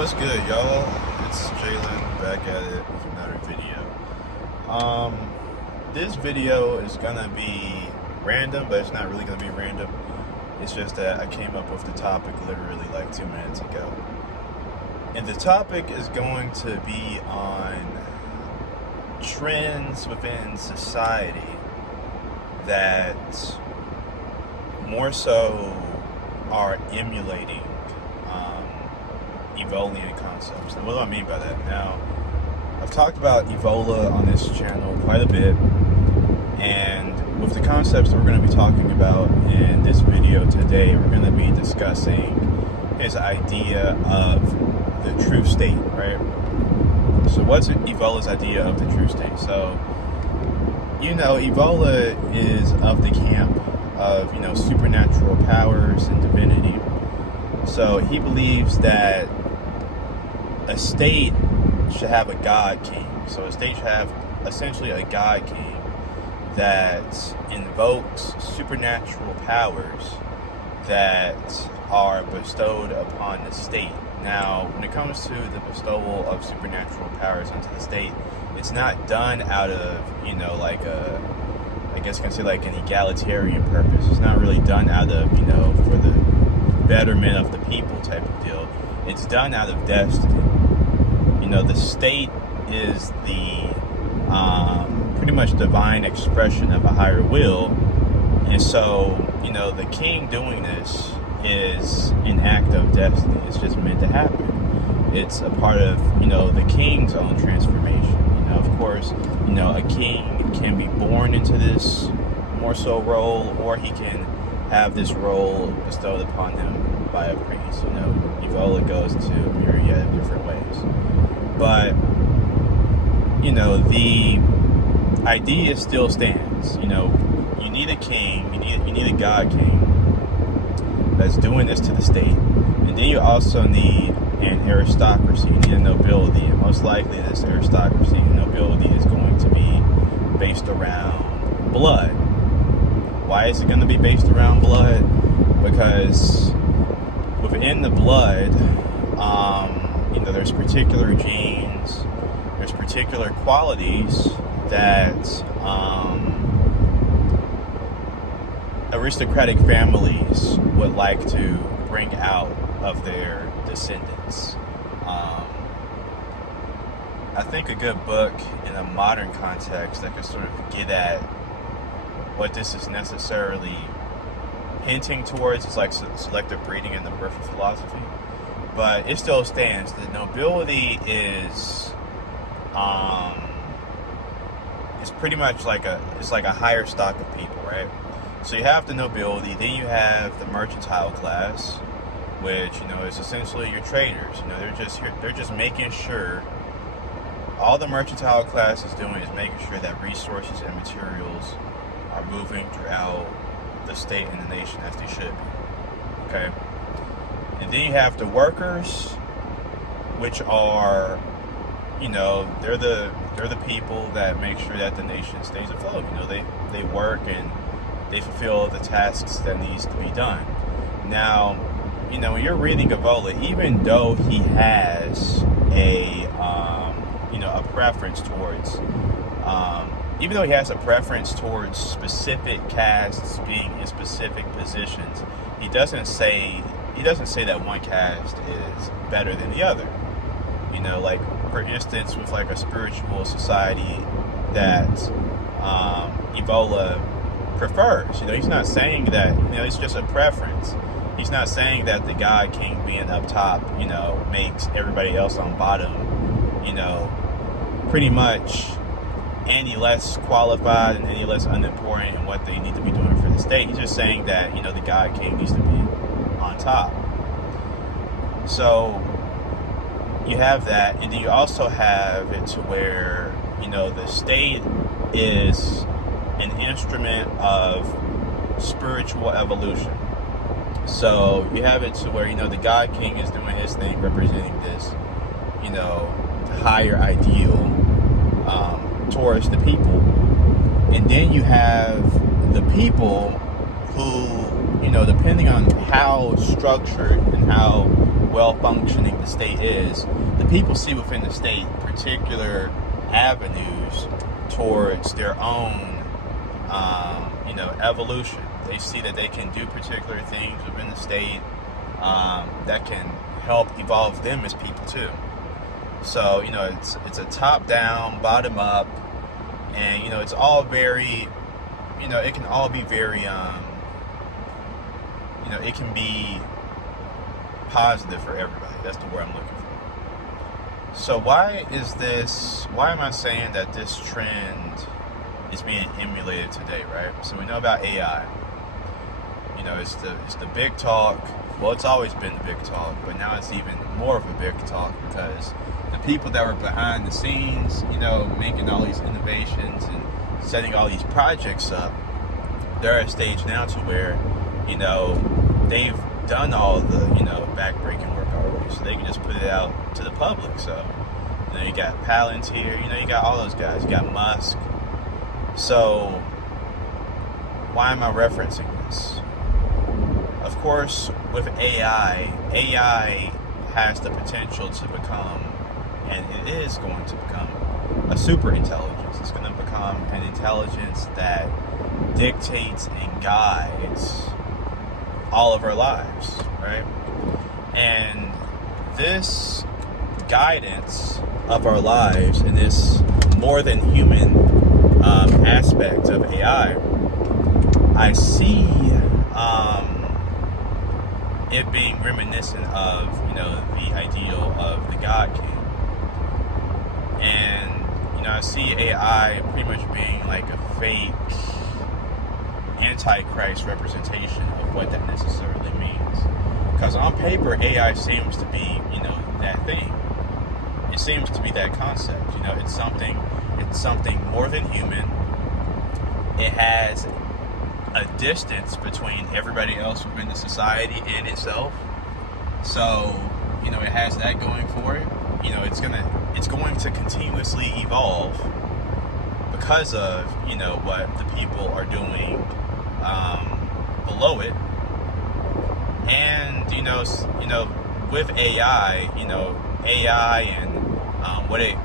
What's good, y'all? It's Jalen back at it with another video. This video is gonna be random, but it's not really gonna be random. It's just that I came up with the topic literally like 2 minutes ago. And the topic is going to be on trends within society that more so are emulating Evolian concepts. Now, what do I mean by that? Now, I've talked about Evola on this channel quite a bit, and with the concepts that we're going to be talking about in this video today, we're going to be discussing his idea of the true state, right? So what's Evola's idea of the true state? So, Evola is of the camp of, supernatural powers and divinity. So he believes that a state should have a god king. So a state should have essentially a god king that invokes supernatural powers that are bestowed upon the state. Now, when it comes to the bestowal of supernatural powers onto the state, it's not done out of, I guess you can say like an egalitarian purpose. It's not really done out of, for the betterment of the people type of deal. It's done out of destiny. The state is the pretty much divine expression of a higher will. And so, the king doing this is an act of destiny. It's just meant to happen. It's a part of, the king's own transformation. Of course, a king can be born into this more so role, or he can have this role bestowed upon him by a priest. Evola goes to a myriad of different ways. But, the idea still stands. You need a king, you need a god king that's doing this to the state. And then you also need an aristocracy, you need a nobility. And most likely this aristocracy and nobility is going to be based around blood. Why is it going to be based around blood? Because within the blood, there's particular genes, there's particular qualities that aristocratic families would like to bring out of their descendants. I think a good book in a modern context that could sort of get at what this is necessarily hinting towards is like selective breeding and the birth of philosophy. But it still stands. The nobility is pretty much like a higher stock of people, right? So you have the nobility, then you have the mercantile class, which is essentially your traders. They're just making sure. All the mercantile class is doing is making sure that resources and materials are moving throughout the state and the nation as they should be. Okay. And then you have the workers, which are, they're the people that make sure that the nation stays afloat. They work and they fulfill the tasks that needs to be done. Now, when you're reading Evola, even though he has a preference towards, specific castes being in specific positions, he doesn't say that one caste is better than the other. Like for instance, with like a spiritual society that Evola prefers. He's not saying that, it's just a preference. He's not saying that the God King being up top, makes everybody else on bottom, pretty much any less qualified and any less unimportant in what they need to be doing for the state. He's just saying that, the God King needs to be on top. So you have that, and then you also have it to where, the state is an instrument of spiritual evolution. So you have it to where, the God King is doing his thing, representing this, higher ideal towards the people. And then you have the people who, depending on how structured and how well-functioning the state is, the people see within the state particular avenues towards their own, evolution. They see that they can do particular things within the state that can help evolve them as people too. So, it's a top-down, bottom-up, and, it's all very, it can all be very, it can be positive for everybody. That's the word I'm looking for. So why am I saying that this trend is being emulated today, right? So we know about AI. It's the big talk. Well, it's always been the big talk, but now it's even more of a big talk because the people that were behind the scenes, making all these innovations and setting all these projects up, they're at a stage now to where, they've done all the, backbreaking work already, so they can just put it out to the public. So, you got Palantir, you got all those guys, you got Musk. So, why am I referencing this? Of course, with AI has the potential to become, and it is going to become, a super intelligence. It's going to become an intelligence that dictates and guides all of our lives, right? And this guidance of our lives and this more than human aspect of AI, I see it being reminiscent of, the ideal of the God King. And, I see AI pretty much being like a fake Antichrist representation of what that necessarily means. Because on paper, AI seems to be, that thing. It seems to be that concept. It's something more than human. It has a distance between everybody else within the society and itself. So, it has that going for it. It's going to continuously evolve because of, what the people are doing below it. And, with AI, AI and what it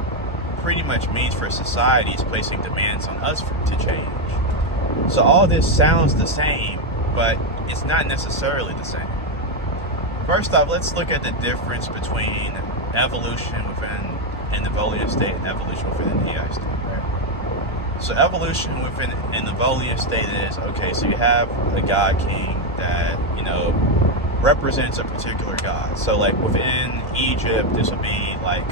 pretty much means for society is placing demands on us to change. So all this sounds the same, but it's not necessarily the same. First off, let's look at the difference between evolution within an Evola state and evolution within an AI state, right? So evolution within an Evola state is, okay, so you have a God King that, represents a particular god. So like within Egypt, this would be like,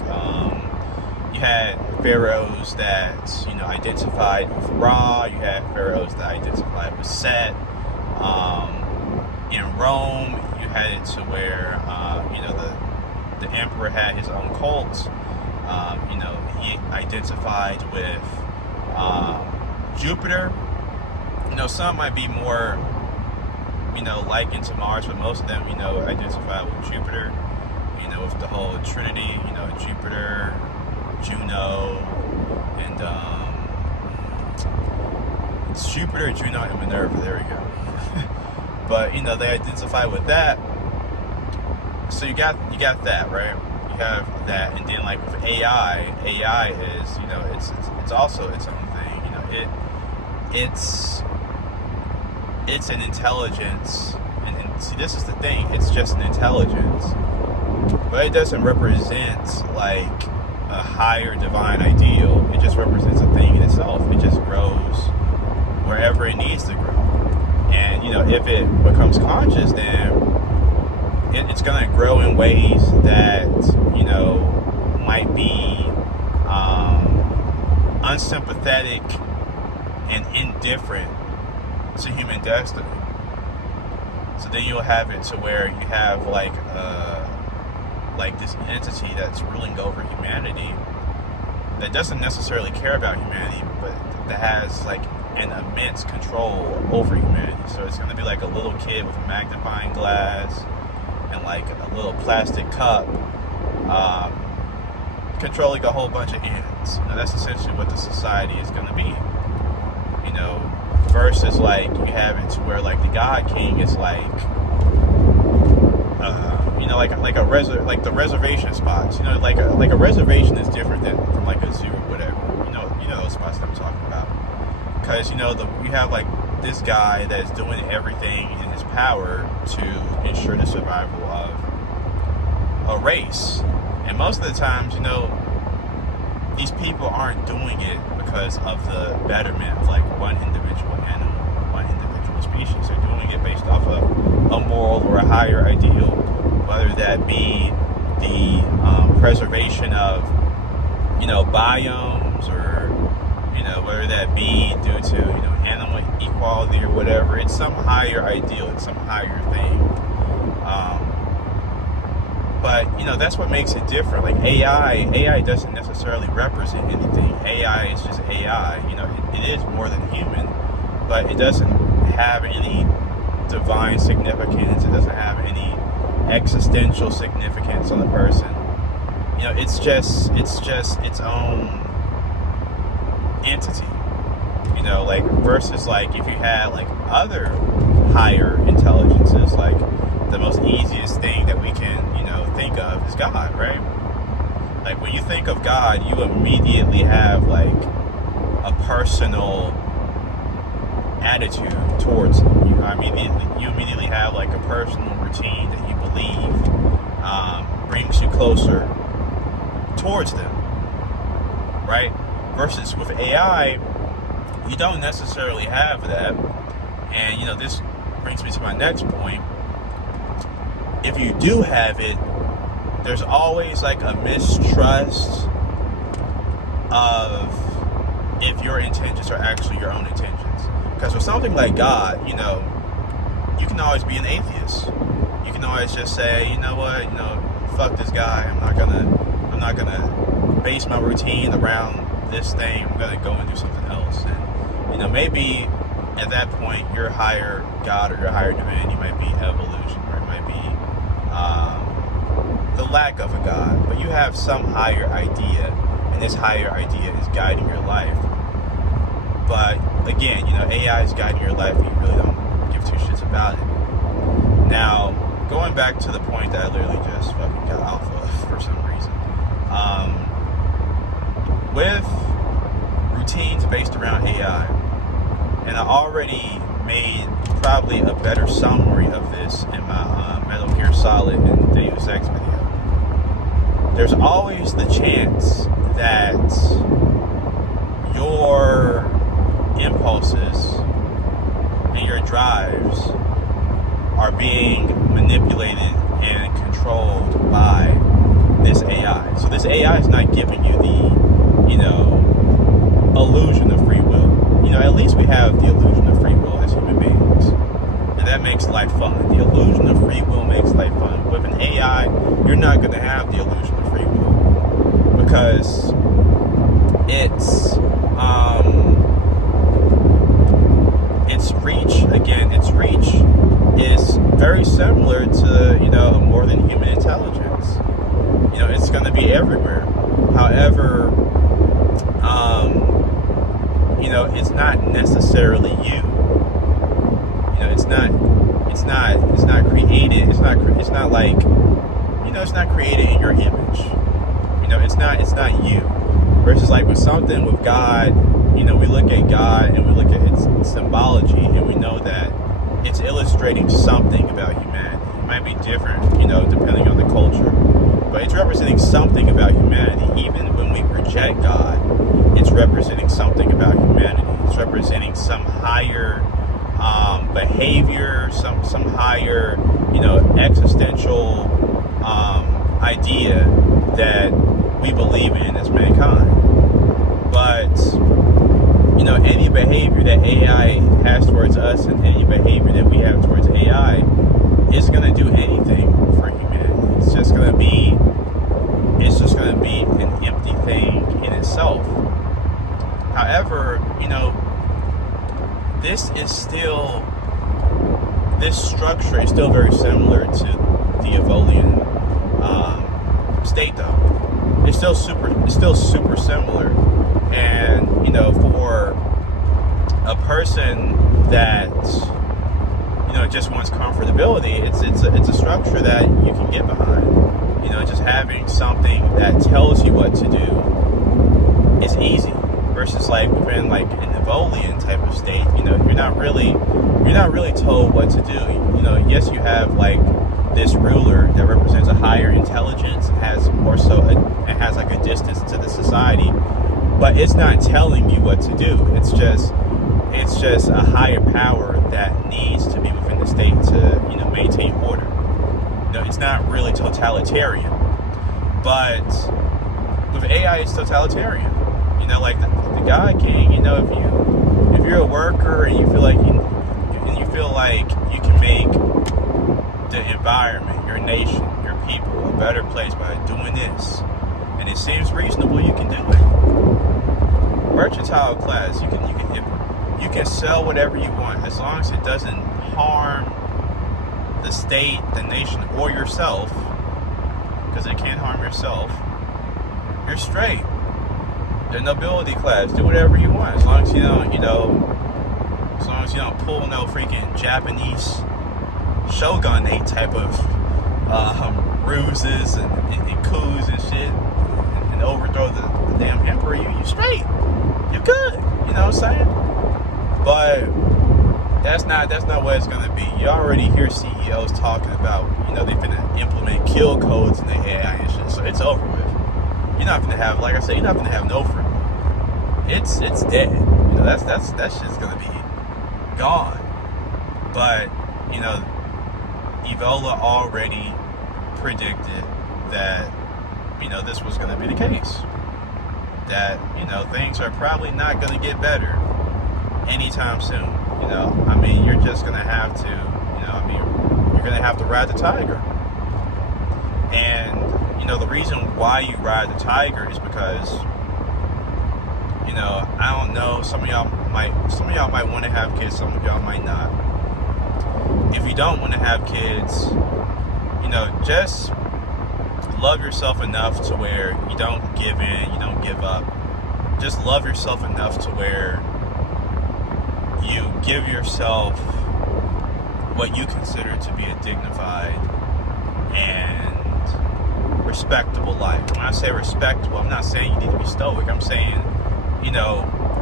you had pharaohs that, identified with Ra. You had pharaohs that identified with Set. In Rome, you had it to where, the emperor had his own cult. He identified with Jupiter. Some might be more, likened to Mars, but most of them, identify with Jupiter. With the whole Trinity, Jupiter, Juno, and it's Jupiter, Juno, and Minerva. There we go. But they identify with that. So you got that, right? You have that, and then like with AI is it's also its own thing. It's an intelligence, and see, this is the thing. It's just an intelligence, but it doesn't represent like a higher divine ideal. It just represents a thing in itself. It just grows wherever it needs to grow. And if it becomes conscious, then it's going to grow in ways that might be unsympathetic and indifferent to human destiny. So then you'll have it to where you have like this entity that's ruling over humanity that doesn't necessarily care about humanity, but that has like an immense control over humanity. So it's going to be like a little kid with a magnifying glass and like a little plastic cup controlling a whole bunch of ants. That's essentially what the society is going to be. Versus like you have it to where like the God King is like like the reservation spots. Like a reservation is different than from like a zoo or whatever. Those spots that I'm talking about. Because you have like this guy that's doing everything in his power to ensure the survival of a race, and most of the times, these people aren't doing it because of the betterment of like one individual animal or one individual species. They're doing it based off of a moral or a higher ideal, whether that be the preservation of biomes, or whether that be due to animal equality or whatever. It's some higher ideal, it's some higher thing. But that's what makes it different. Like AI doesn't necessarily represent anything. AI is just AI. It is more than human, but it doesn't have any divine significance. It doesn't have any existential significance on the person. It's just its own entity. Like versus like if you had like other higher intelligences, like the most easiest thing that we can think of is God, right? Like when you think of God, you immediately have like a personal attitude towards him. You immediately have like a personal routine that you believe brings you closer towards them, right? Versus with AI, you don't necessarily have that. And this brings me to my next point. If you do have it, there's always like a mistrust of if your intentions are actually your own intentions. Because with something like God, you can always be an atheist. You can always just say, fuck this guy. I'm not gonna base my routine around this thing. I'm gonna go and do something else. And maybe at that point your higher God or your higher divinity might be evolution, or it might be the lack of a God, but you have some higher idea, and this higher idea is guiding your life. But again, AI is guiding your life, and you really don't give two shits about it. Now, going back to the point that I literally just fucking got off of for some reason, with routines based around AI, and I already made probably a better summary of this in my Metal Gear Solid and Deus Ex video. There's always the chance that your impulses and your drives are being manipulated and controlled by this AI. So this AI is not giving you the, illusion of free will. At least we have the illusion of free will as human beings. And that makes life fun. The illusion of free will makes life fun. With an AI, you're not going to have the illusion of free will. Because its reach is very similar to, a more than human intelligence. It's going to be everywhere. However, it's not necessarily you. It's not created. It's not like, it's not created in your image. It's not you. Versus like with something with God, we look at God and we look at its symbology, and we know that it's illustrating something about humanity. It might be different, depending on the culture, but it's representing something about humanity. Even when we reject God, it's representing something about humanity. It's representing some higher behavior, some higher, existential idea that we believe in as mankind. But any behavior that AI has towards us, and any behavior that we have towards AI, is going to do anything for humanity. It's just going to be an empty thing in itself. However, this structure is still very similar to the Evolian state, though. It's still super similar. And for a person that just wants comfortability. It's a structure that you can get behind. Just having something that tells you what to do is easy. Versus like within like an Evolian type of state, you're not really told what to do. Yes, you have like this ruler that represents a higher intelligence, has more so, it has like a distance to the society, but it's not telling you what to do. It's just a higher power that needs to be within the state to maintain order. It's not really totalitarian, but with AI, it's totalitarian. Like the God King. If you're a worker and you feel like you can make the environment, your nation, your people a better place by doing this, and it seems reasonable, you can do it. Mercantile class, you can sell whatever you want as long as it doesn't harm the state, the nation, or yourself, because it can't harm yourself. You're straight. The nobility class, do whatever you want as long as you don't pull no freaking Japanese shogunate type of ruses and coups and shit and overthrow the damn emperor. You straight. You good. You know what I'm saying? But that's not what it's gonna be. You already hear CEOs talking about they're gonna implement kill codes in the AI and shit. So it's over with. You're not gonna have, like I said, you're not gonna have no freedom. It's dead. That shit's gonna be gone. But Evola already predicted that this was gonna be the case. That things are probably not gonna get better anytime soon. You're just gonna have to you're gonna have to ride the tiger. And the reason why you ride the tiger is because I don't know, some of y'all might want to have kids, some of y'all might not. If you don't want to have kids, just love yourself enough to where you don't give in, you don't give up. Just love yourself enough to where you give yourself what you consider to be a dignified and respectable life. When I say respectable, I'm not saying you need to be stoic. I'm saying,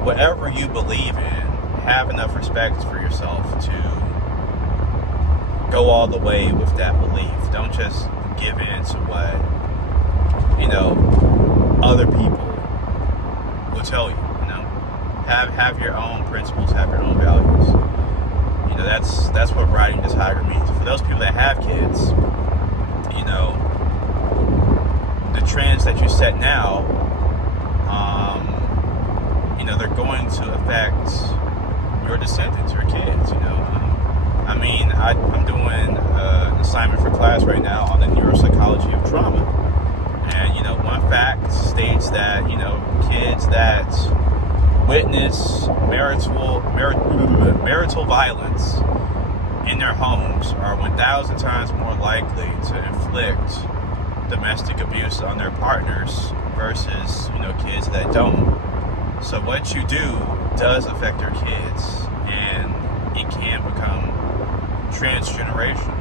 whatever you believe in, have enough respect for yourself to go all the way with that belief. Don't just give in to what, other people will tell you. Have your own principles, have your own values. That's what riding the tiger means. For those people that have kids, the trends that you set now, they're going to affect your descendants, your kids. I'm doing an assignment for class right now on the neuropsychology of trauma, and one fact states that kids that witness marital violence in their homes are 1,000 times more likely to inflict domestic abuse on their partners versus kids that don't. So what you do does affect your kids, and it can become transgenerational.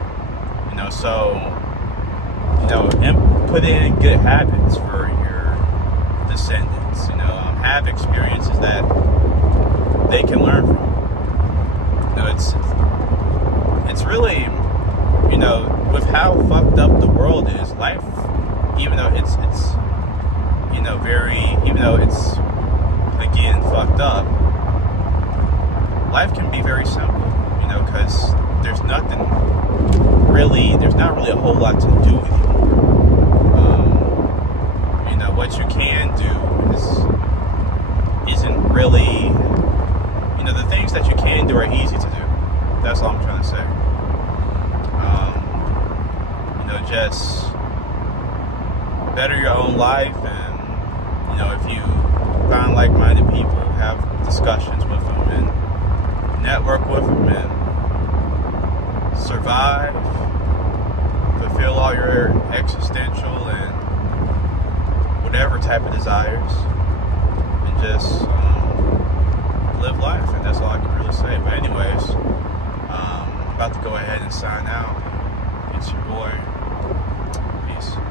And put in good habits for your descendants. Have experiences that they can learn from. It's really, with how fucked up the world is, life, even though it's again fucked up, life can be very simple, because there's not really a whole lot to do anymore. What you can do isn't really, the things that you can do are easy to do. That's all I'm trying to say. Just better your own life, and if you find like-minded people, have discussions with them and network with them and survive, fulfill all your existential and whatever type of desires, and just live life. And that's all I can really say. But anyways, about to go ahead and sign out. It's your boy. Peace.